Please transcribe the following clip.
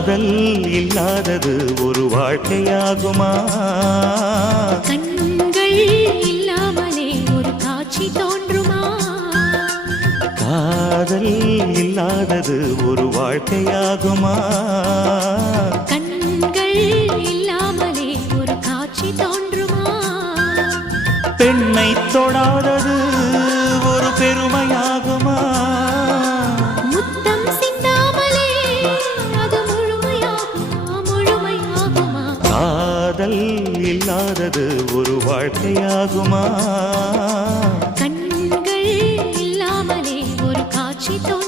காதல் இல்லாதது ஒரு வாழ்க்கையாகுமா? கண்கள் இல்லாமலே ஒரு காட்சி தோன்றுமா? காதல் இல்லாதது ஒரு வாழ்க்கையாகுமா? கண்கள் இல்லாமலே ஒரு காட்சி தோன்றுமா? பெண்ணை தொடாதது ஒரு பெருமையாகுமா? முத்தம் சிந்தாமலே அது முழுமையாகுமா? முழுமையாகுமா? காதல் இல்லாதது ஒரு வாழ்க்கையாகுமா? கண்கள் இல்லாமலே ஒரு காட்சி